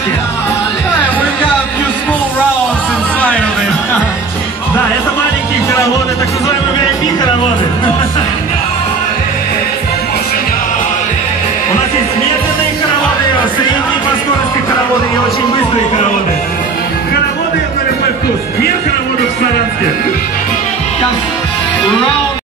Славянске. We've got a few small rounds inside of it. Да, это маленькие хороводы, так называемые VIP-хороводы. У нас есть медленные хороводы, средние по скорости хороводы и очень быстрые хороводы. Хороводы — это любой вкус. Мир хороводов в Славянске. Round